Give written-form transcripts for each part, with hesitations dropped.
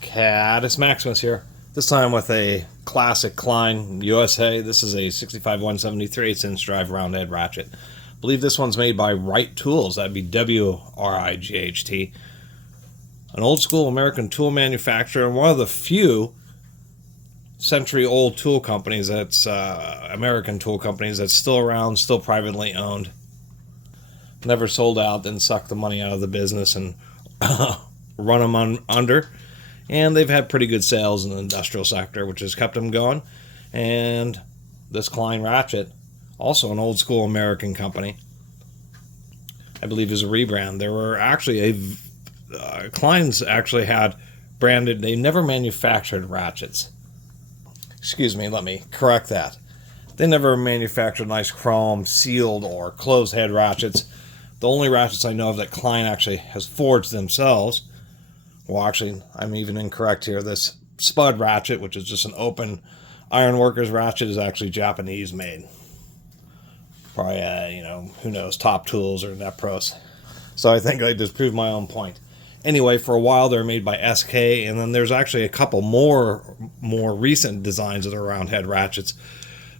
Catus Maximus here. This time with a classic Klein USA. This is a 65 173 8-inch drive roundhead ratchet. I believe this one's made by Wright Tools. That'd be Wright. An old school American tool manufacturer and one of the few century-old tool companies that's American tool companies that's still around, still privately owned. Never sold out, then sucked the money out of the business and run them under. And they've had pretty good sales in the industrial sector, which has kept them going. And this Klein Ratchet, also an old school American company, I believe is a rebrand. There were actually Klein's actually had branded, they never manufactured ratchets. Excuse me, let me correct that. They never manufactured nice chrome, sealed, or closed head ratchets. The only ratchets I know of that Klein actually has forged themselves, well, actually, I'm even incorrect here. This spud ratchet, which is just an open ironworker's ratchet, is actually Japanese made. Probably, who knows, Top Tools or Netpros. So I think I just proved my own point. Anyway, for a while they're made by SK, and then there's actually a couple more recent designs of the round head ratchets.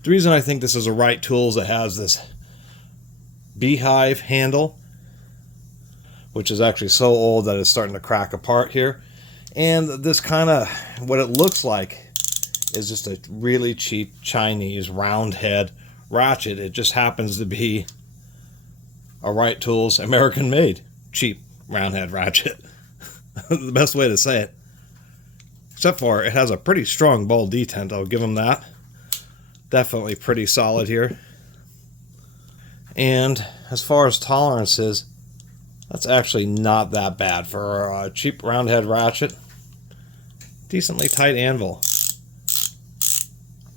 The reason I think this is a Wright Tools that has this beehive handle, which is actually so old that it's starting to crack apart here. And this kind of, what it looks like is just a really cheap Chinese round head ratchet. It just happens to be a Wright Tools American made cheap round head ratchet. The best way to say it. Except for it has a pretty strong ball detent, I'll give them that. Definitely pretty solid here. And as far as tolerances, that's actually not that bad for a cheap roundhead ratchet. Decently tight anvil.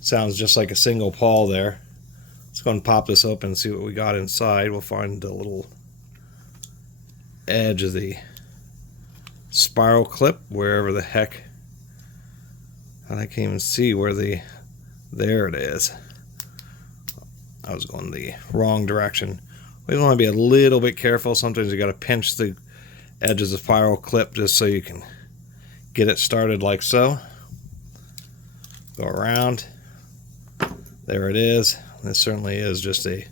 Sounds just like a single pawl there. Let's go and pop this open and see what we got inside. We'll find the little edge of the spiral clip, wherever the heck. And I can't even see where there it is. I was going the wrong direction. We want to be a little bit careful. Sometimes you got to pinch the edge of the spiral clip just so you can get it started like so. Go around. There it is. This certainly is just a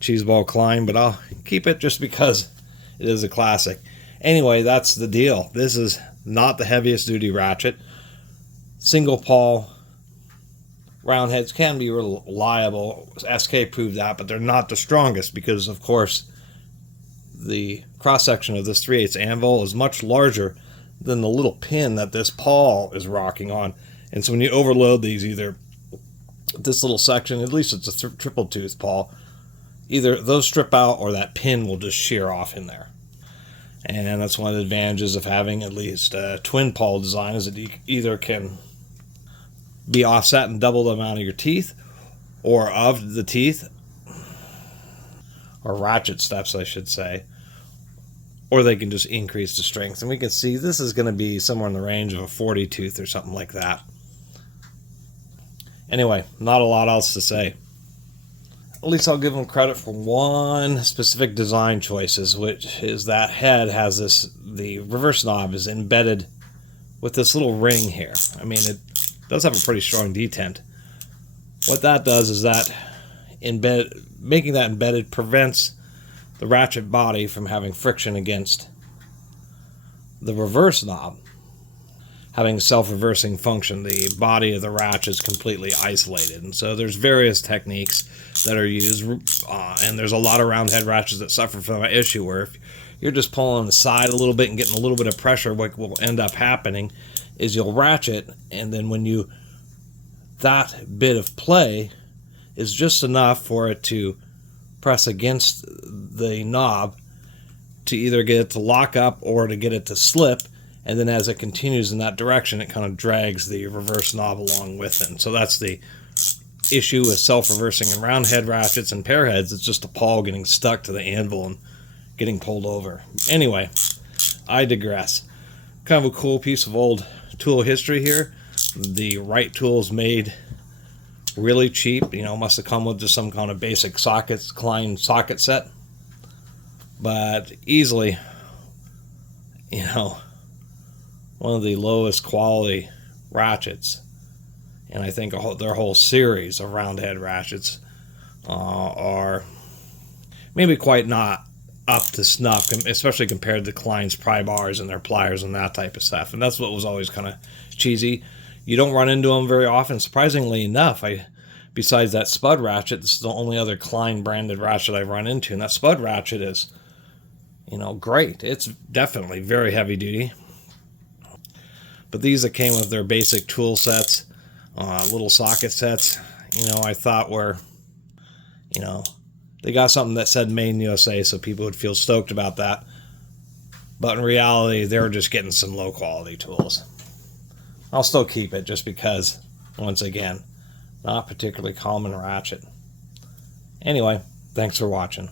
cheeseball Klein, but I'll keep it just because it is a classic. Anyway, that's the deal. This is not the heaviest duty ratchet. Single pawl round heads can be reliable. SK proved that, but they're not the strongest because, of course, the cross-section of this 3/8 anvil is much larger than the little pin that this pawl is rocking on. And so when you overload these, either this little section, at least it's a triple tooth pawl, either those strip out or that pin will just shear off in there. And that's one of the advantages of having at least a twin pawl design, is that you either can be offset and double the amount of your teeth, or of the teeth, or ratchet steps I should say, or they can just increase the strength. And we can see this is going to be somewhere in the range of a 40 tooth or something like that. Anyway, not a lot else to say. At least I'll give them credit for one specific design choices, which is that head has the reverse knob is embedded with this little ring here. I mean, it does have a pretty strong detent. What that does is that making that embedded prevents the ratchet body from having friction against the reverse knob, having self-reversing function. The body of the ratchet is completely isolated, and so there's various techniques that are used, and there's a lot of round head ratchets that suffer from that issue, where if you're just pulling on the side a little bit and getting a little bit of pressure, what will end up happening is you'll ratchet, and then when that bit of play is just enough for it to press against the knob to either get it to lock up or to get it to slip, and then as it continues in that direction, it kind of drags the reverse knob along with it. And so that's the issue with self-reversing in round head ratchets and pair heads. It's just a pawl getting stuck to the anvil and getting pulled over. Anyway, I digress. Kind of a cool piece of old tool history here. The Wright Tools made really cheap. Must have come with just some kind of basic sockets, Klein socket set. But easily, one of the lowest quality ratchets. And I think their whole series of roundhead ratchets are maybe quite not up to snuff, especially compared to Klein's pry bars and their pliers and that type of stuff. And that's what was always kind of cheesy. You don't run into them very often. Surprisingly enough, besides that Spud ratchet, this is the only other Klein branded ratchet I've run into. And that Spud ratchet is, great. It's definitely very heavy duty. But these that came with their basic tool sets, little socket sets, I thought were, they got something that said Made in USA, so people would feel stoked about that. But in reality, they were just getting some low quality tools. I'll still keep it just because, once again, not particularly common ratchet. Anyway, thanks for watching.